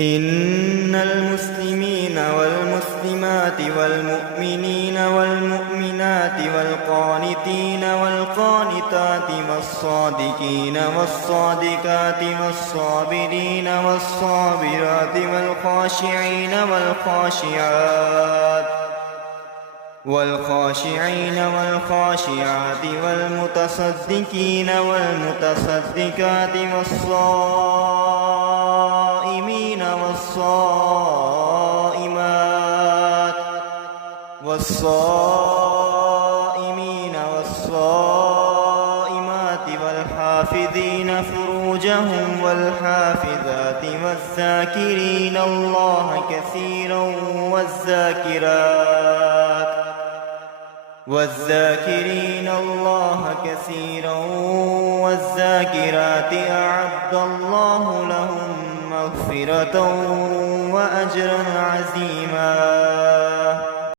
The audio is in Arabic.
إن المسلمين والمسلمات والمؤمنين والمؤمنات والقانتين والقانتات والصادقين والصادقات والصابرين والصابرات والخاشعين والخاشعات والمتصدقين والمتصدقات والصائمين والصائمات والحافظين فروجهم والحافظات والذاكرين الله كثيرا والذاكرين الله كثيرا والذاكرات أعد الله لهم مغفرة وأجرا عظيما.